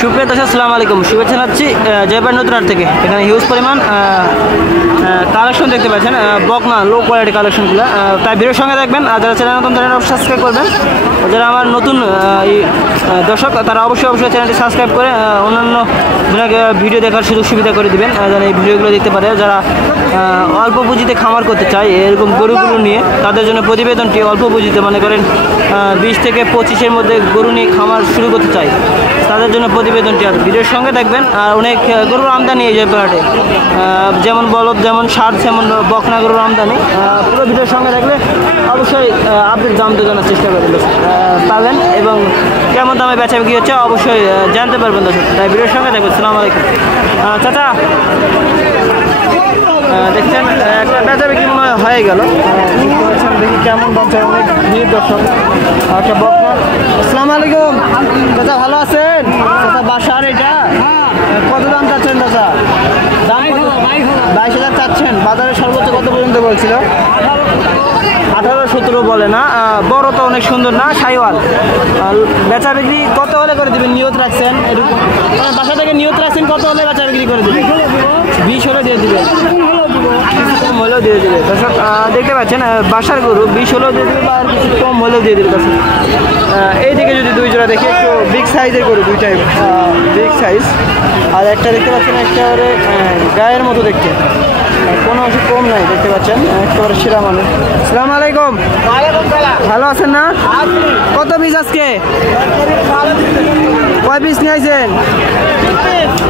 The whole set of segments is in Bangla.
সুপ্রিয় দর্শক আসসালামু আলাইকুম, শুভেচ্ছা জানাচ্ছি জয়পুর নতুনহাট থেকে। এখানে হিউজ পরিমাণ কালেকশন দেখতে পাচ্ছেন, বকনা লো কোয়ালিটি কালেকশনগুলো। তাই ভিডিওর সঙ্গে দেখবেন। আর যারা চ্যানেল নতুন চ্যানেল সাবস্ক্রাইব করবেন, যারা আমার নতুন দর্শক তারা অবশ্যই চ্যানেলটি সাবস্ক্রাইব করে অন্যান্য ভিডিও দেখার সুযোগ সুবিধা করে দেবেন, যেন এই ভিডিওগুলো দেখতে পারে। যারা অল্প পুঁজিতে খামার করতে চায় এরকম গরুগুলো নিয়ে, তাদের জন্য প্রতিবেদনটি অল্প পুঁজিতে মনে করেন 20 থেকে 25-এর মধ্যে গরু নিয়ে খামার শুরু করতে চাই, তাদের জন্য প্রতিবেদনটি আর ভিডিওর সঙ্গে দেখবেন। আর অনেক গরুর আমদানি এই জয়পুরহাটে, যেমন বলদ, যেমন ষাট, যেমন বকনা গরুর আমদানি। পুরো ভিডিওর সঙ্গে দেখলে অবশ্যই আপডেট দাম তো জানার চেষ্টা করবেন, পাবেন এবং কেমন দামে বেচা বিক্রি হচ্ছে অবশ্যই জানতে পারবেন দর্শক। তাই ভিডিওর সঙ্গে দেখবেন। আসসালামু আলাইকুম চাচা, দেখছেন একটা বেচা বিক্রি মনে হয়ে গেল, দেখি কেমন দাম চাই। অনেক ভিড় দর্শক। একটা বকনা। আসসালামু আলাইকুম চাচা, ভালো আছেন? চাচা বাসার এটা কত দাম চাচ্ছেন চাচা? দাম 22,000 চাচ্ছেন। বাজারে সর্বোচ্চ কত পর্যন্ত বলছিল? 18-17 বলে না। বড় তো অনেক সুন্দর না, সাইওয়াল। বেচা বিক্রি কত হলে করে দেবেন নিয়ত রাখছেন? এরকম বাসা থেকে নিয়ত রাখছেন কত হলে বেচা বিক্রি করে দেবেন? 20 হলে দিয়ে দেবেন, কম হলেও দিয়ে দেবে দর্শক। দেখতে পাচ্ছেন বাসার গরু 20 হলেও দিয়ে দেবে, বা আর কিছু কম হলেও দিয়ে দেবে দর্শক। এইদিকে যদি দুই জোড়া দেখি, একটু বিগ সাইজের গরু, দুইটাই বিগ সাইজ। আর একটা দেখতে পাচ্ছেন একেবারে গায়ের মতো দেখতে, কোনো অংশ কম নাই, দেখতে পাচ্ছেন একেবারে সেরা মানে। আসসালামু আলাইকুম, ভালো আছেন না? কত পিস আজকে? কয় পিস নিয়ে আসছেন?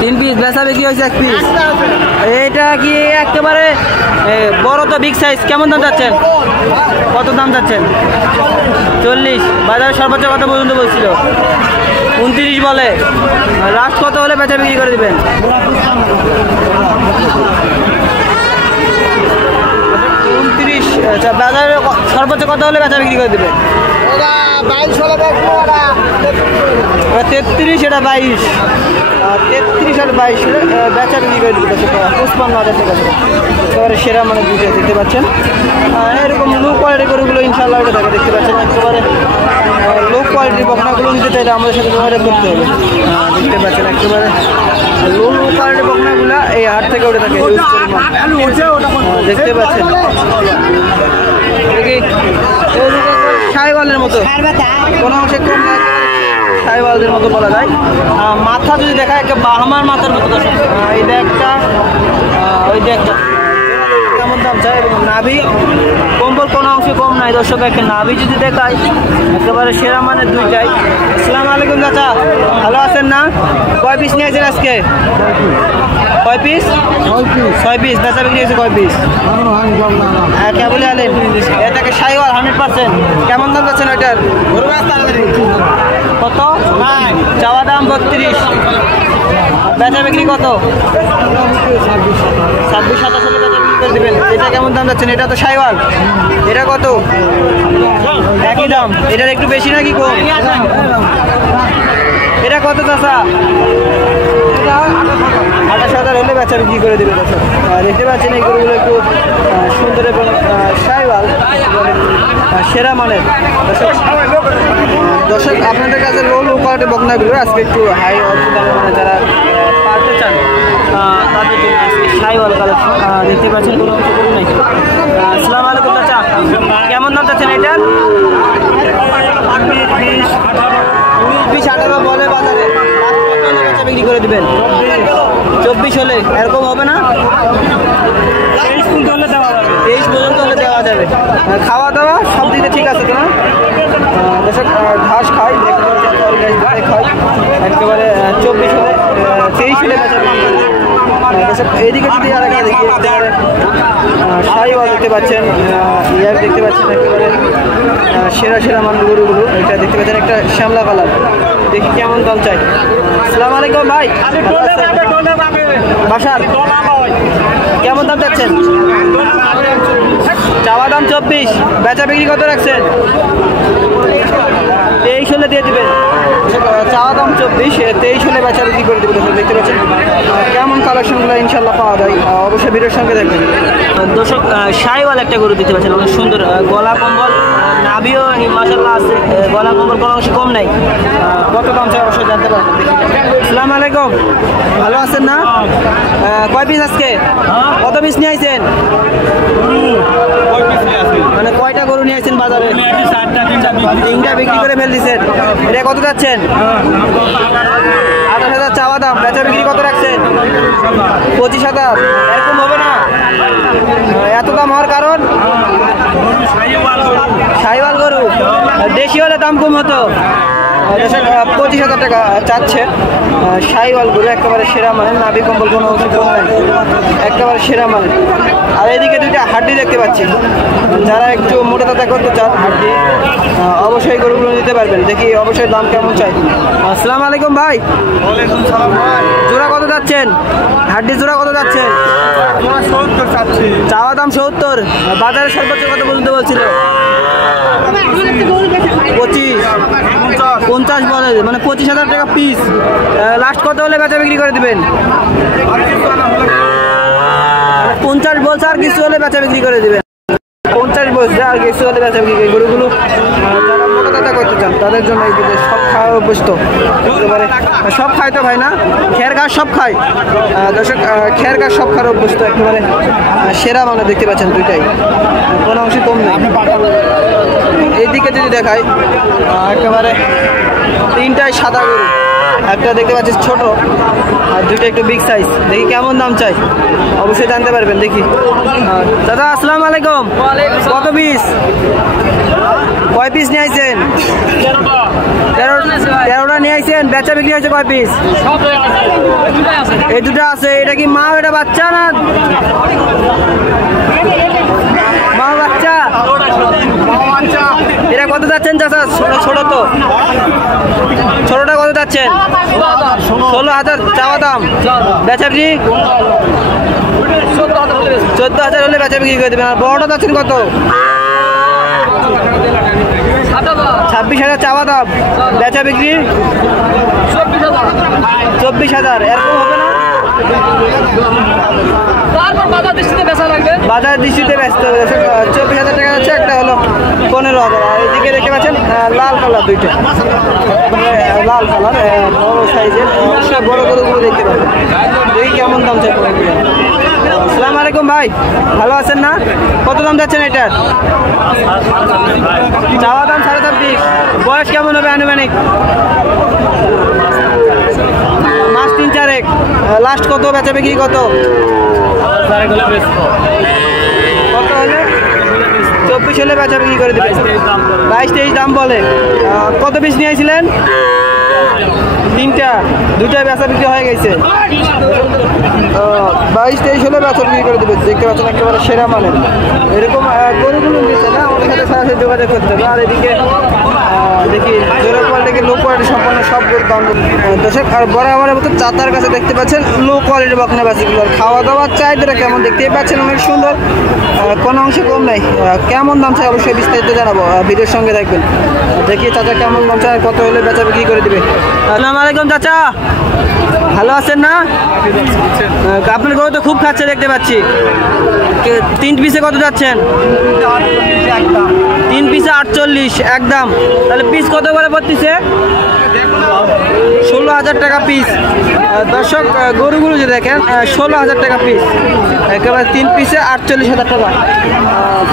3 পিস। বেচা বিক্রি হয়েছে 1 পিস। এইটা কি একেবারে বড় তো বিগ সাইজ, কেমন দাম যাচ্ছেন? কত দাম যাচ্ছেন? 40। বাজারে সর্বোচ্চ কত পর্যন্ত বলছিল? 29 বলে। লাস্ট কত হলে বেচা বিক্রি করে দেবেন? 29। আচ্ছা, বাজারে সর্বোচ্চ কত হলে বেচা বিক্রি করে দেবেন? 33, এটা 22। 33 আর 22 বেচা বিক্রি করে দেবে 55,000 টাকা। একেবারে সেরা মানে দুটো দেখতে পাচ্ছেন। এরকম লো কোয়ালিটি গরুগুলো ইনশাআল্লাহ এটা থাকে, দেখতে পাচ্ছেন একেবারে লো কোয়ালিটির বকনাগুলো নিতে চাইলে আমাদের সাথে যোগাযোগ করতে হবে। দেখতে পাচ্ছেন একেবারে লো কোয়ালিটির বকনাগুলো এই হাট থেকে উঠে থাকে, দেখতে পাচ্ছেন। দেখি সাইওয়ালের মতো, কোনো অংশে কম সাইওয়ালদের মতো বলা যায়। মাথা যদি দেখা একটা বাহামার মাথার মতো দর্শক। এই একটা, ওই একটা কেমন দাম চাই? এবং নাভি কম্বল কোনো অংশে কম নাই দর্শক। একটা নাভি যদি দেখায় একেবারে সেরা মানে দুইটাই। আসসালামু আলাইকুম চাচা, ভালো আছেন না? কয় পিস নিয়েছেন আজকে? কয় পিস? 6 পিস। বেচা বিক্রি হয়েছে কয় পিস? কেবল আলেন। এটাকে সাইওয়াল 100%। কেমন দাম যাচ্ছেন ওইটার? কত? চাওয়া দাম 32। বেচা বিক্রি কত? 26-27 হলে বেচা বিক্রি করে দেবেন। এটা কেমন দাম যাচ্ছেন? এটা তো সাইওয়াল। এটা কত? একই দাম। এটার একটু বেশি নাকি কম? এটা কত চাচা? 28,000 হলে বেচা বিক্রি করে দেবে দর্শক। দেখতে পাচ্ছেন এই গরুগুলো একটু সুন্দর এবং সাইওয়াল সেরা মানের দর্শক। আপনাদের কাছে লো কোয়ালিটি বকনাগুলো আজকে একটু হাই অল্প দামে মানে যারা পালতে চান তাদের জন্য সাইওয়াল কালেকশন দেখতে পাচ্ছেন, কোনো কিছু করুন নাই। আসসালামু আলাইকুম চাচা, কেমন দাম চাচ্ছেন এটার? 20-18 বলে বাজারে। বেচা বিক্রি করে দিবেন 24 হলে? এরকম হবে না? 23 পর্যন্ত হলে দেওয়া যাবে। খাওয়া দাওয়া সব দিকে ঠিক আছে তো না? ঘাস খাই, খাই একেবারে 24 হলে, 23 হলে বেচা বিক্রি করে দেবে। এইদিকে যদি আর একটা দেখি, একেবারে সাইওয়াল দেখতে পাচ্ছেন, ইয়ার দেখতে পাচ্ছেন একেবারে সেরা মান গরুগুলো। এটা দেখতে পাচ্ছেন একটা শ্যামলা কালার, দেখি কেমন দাম চাই। আসসালামু আলাইকুম ভাই, বাসার কেমন দাম চাচ্ছেন? চাওয়া দাম 24, বেচা বিক্রি কত রাখছেন? 23 হলে দিয়ে দেবেন। চাওয়া দাম 24, 23 হলে বেচা বিক্রি করে দেবেন। দেখতে পাচ্ছেন কেমন কালেকশনগুলো ইনশাল্লাহ পাওয়া যায়, অবশ্যই ভিডিওর সঙ্গে দেখবেন দর্শক। সাইওয়াল একটা গরু দেখতে পাচ্ছেন, অনেক সুন্দর, গলা কম্বল নাভিও মাশাআল্লাহ আছে, গলা কম্বল কোনো অংশ কম নাই। কত দাম চাই অবশ্যই জানতে পারবেন। আসসালামু আলাইকুম, ভালো আছেন না? কয় পিস আজকে, কত পিস নিয়ে আইছেন? মানে কয়টা গরু নিয়ে আইছেন বাজারে? তিনটা বিক্রি করে ফেল দিচ্ছেন। এটা কত যাচ্ছেন? 28,000 চাওয়া দাম, বেচা বিক্রি কত রাখছেন? 25,000। এরকম হবে না, এত দাম হওয়ার কারণ? শাহিওয়াল গরু, দেশি হলে দাম কম হতো। 25,000 টাকা চাচ্ছে। শাহিওয়াল গরু একেবারে সেরা মানে, নাভি কম্বল কোনো ওষুধ নাই, একেবারে সেরা মানে। আর এদিকে দুইটা হাড্ডি দেখতে পাচ্ছি, যারা একটু মোটা তাজা করতে চান হাড্ডি অবশ্যই গরুগুলো নিতে পারবেন। দেখি অবশ্যই দাম কেমন চাই। আসসালামু আলাইকুম ভাই। ওয়ালাইকুম সালাম ভাই। জোড়া কত যাচ্ছেন? হাড্ডি জোড়া কত যাচ্ছেন? 70 চাচ্ছি। চাওয়া দাম 70, বাজারে সর্বোচ্চ কত পর্যন্ত বলছিল? 25-50 বলে, মানে 25,000 টাকা পিস। লাস্ট কত হলে বেচা বিক্রি করে দিবেন? 50 বলছে, আর কিছু হলে বেচা বিক্রি করে দিবেন। 50 বলছে, আর কিছু হলে বেচা বিক্রি। গরুগুলো যারা মোটা তাজা করতে চান তাদের জন্য এই দিকে সব খাওয়া অভ্যস্ত একেবারে। সব খায় তো ভাই না, খের ঘাস সব খায় দর্শক, খের ঘাস সব খাওয়ার অভ্যস্ত একেবারে সেরা মানে দেখতে পাচ্ছেন, দুইটাই কোনো অংশে কম নেই। এইদিকে যদি দেখাই একেবারে তিনটাই সাদা গরু, একটা দেখতে পাচ্ছি ছোট আর দুইটা একটু বিগ সাইজ। দেখি কেমন দাম চাই অবশ্যই জানতে পারবেন। দেখি দাদা আসসালামু আলাইকুম, কত পিস, কয় পিস নিয়ে আইছেন? 13টা নিয়ে আইছেন। বেচা বিক্রি হয়েছে কয় পিস? এই দুটো আছে। এটা কি মা, এটা বাচ্চা না? মা বাচ্চা। এটা কত যাচ্ছেন চাচা? ছোট তো, ছোটটা কত যাচ্ছেন? 16,000 চাওয়া দাম, বেচা বিক্রি 14,000 হলে বেচা বিক্রি করে দেবেন। আর বড়টা যাচ্ছেন কত? 26,000 চাওয়া দাম, বেচা বিক্রি 24,000। এরকম হবে না, বাজার দৃষ্টিতে ব্যস্ত হবে। 24,000 টাকা যাচ্ছে, একটা হলো 15,000। আর এদিকে দেখতে পাচ্ছেন লাল কালার দুইটা, লাল কালার বড় সাইজের, অবশ্যই বড় গরুগুলো দেখতে পাবেন। দেখি কেমন দাম চাই। আসসালামু আলাইকুম ভাই, ভালো আছেন না? কত দাম যাচ্ছেন এটার? চাওয়া দাম 26,500। বয়স কেমন হবে আনুমানিক? মাস 3-4। লাস্ট কত বেচা বিক্রি কত? কত হলে? 24 হলে বেচা বিক্রি করে দেবেন। 22-23 দাম বলে। কত পিস নিয়েছিলেন? 3টা, 2টা বেচা বিক্রি হয়ে গেছে। 22-23 হলে বেচা বিক্রি করে দেবে। দেখতে পাচ্ছেন একেবারে সেরা মানের। এরকম গরুগুলো নিচ্ছে না, আমাদের সাথে সরাসরি যোগাযোগ করতে হবে। আর এদিকে দেখি জোরের কোয়ালিটি, লো কোয়ালিটি সম্পন্ন সব গরুর দাম দর্শক। আর বরাবরের মতো চাতার কাছে দেখতে পাচ্ছেন লো কোয়ালিটির বকনা বাছুরগুলো। খাওয়া দাওয়ার চাহিদাটা কেমন দেখতেই পাচ্ছেন, অনেক সুন্দর, কোনো অংশে কম নাই। কেমন দাম চাই অবশ্যই বিস্তারিত জানাবো, ভিডিওর সঙ্গে থাকবেন। দেখি চাচা কেমন দাম চাই, কত হলে বেচা বিক্রি করে দিবে। আসসালামু আলাইকুম চাচা, ভালো আছেন না? আপনার গরু তো খুব খাচ্ছে দেখতে পাচ্ছি। 3 পিসে কত যাচ্ছেন? 3 পিসে 48 একদম। তাহলে পিস কত করে পড়তেছে? 16,000 টাকা পিস। দর্শক গরুগুলো যে দেখেন 16,000 টাকা পিস, একেবারে 3 পিসে 48,000 টাকা।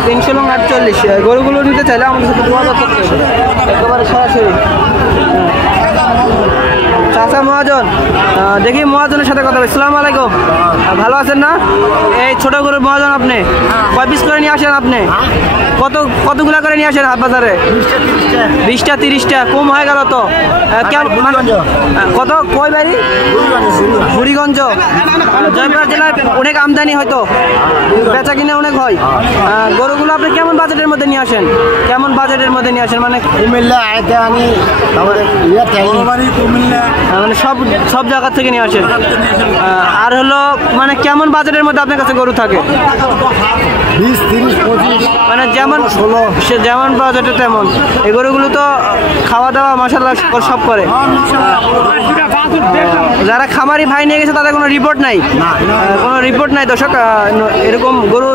348 গরুগুলো নিতে চাইলে আমাদের সাথে যোগাযোগ করতে হবে একেবারে সরাসরি। চাচা মহাজন, দেখি মহাজনের সাথে কথা বলি। আসসালামু আলাইকুম, ভালো আছেন না? এই ছোট গরুর মহাজন আপনি, কয় পিস করে নিয়ে আসেন আপনি? কতগুলা করে নিয়ে আসেন হাট বাজারে? 20টা 30টা, কম হয়ে গেল তো। কত, কয় বাড়ি? বুড়িগঞ্জ, জয়পুরহাট জেলায় অনেক আমদানি হয়তো, বেচা কিনে অনেক হয়। গরুগুলো আপনি কেমন বাজেটের মধ্যে নিয়ে আসেন? কেমন বাজেটের মধ্যে নিয়ে আসেন? মানে কুমিল্লা, মানে সব জায়গা থেকে নিয়ে আসেন। আর হলো মানে কেমন বাজেটের মধ্যে আপনার কাছে গরু থাকে? 20, 30, 25, মানে যেমন সে যেমন বাজেটে তেমন। এই গরুগুলো তো খাওয়া দাওয়া মাশাআল্লাহ সব করে। যারা খামারি ভাই নিয়ে গেছে তাদের কোনো রিপোর্ট নাই, কোনো রিপোর্ট নাই দর্শক। এরকম গরু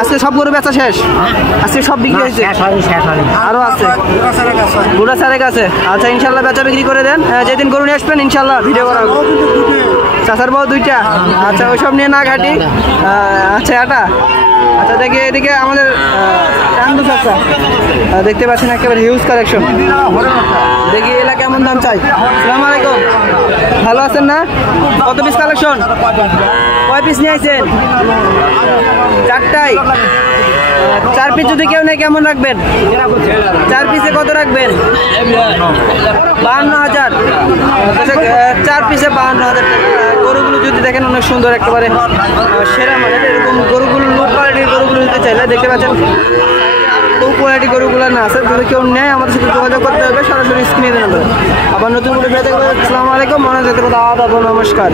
আজকে সব গরু বেচা শেষ, আজকে সব বিক্রি হয়েছে, আরও আছে গোড়া সারেক আছে। আচ্ছা ইনশাল্লাহ বেচা বিক্রি করে দেন, যেদিন গরু নিয়ে আসবেন ইনশাল্লাহ ভিডিও করাবো। চাচার বউ দুইটা, আচ্ছা ওইসব নিয়ে না ঘাটি। আচ্ছা এটা আচ্ছা দেখি এদিকে আমাদের চান্দু চাচা দেখতে পাচ্ছেন একেবারে হিউজ কালেকশন। দেখি এলা কেমন দাম চাই। আসসালামু আলাইকুম, ভালো আছেন না? কত পিস কালেকশন? কয় পিস নিয়ে আসছেন? 4টাই। 4 পিস যদি কেউ নেই কেমন রাখবেন? 4 পিসে কত রাখবেন? 52,000। 4 পিসে 52,000 টাকা। গরুগুলো যদি দেখেন অনেক সুন্দর একেবারে সেরা মানের, এরকম গরুগুলো লো কোয়ালিটির গরুগুলো নিতে চাইলে দেখতে পাচ্ছেন লো কোয়ালিটি গরুগুলো না আছে। যদি কেউ নেয় আমাদের সাথে যোগাযোগ করতে হবে, সরাসরি স্ক্রিনে দেবেন। আবার নতুন করে পেয়ে দেখবেন। আসসালামু আলাইকুম, মনে যেতে কথা নমস্কার।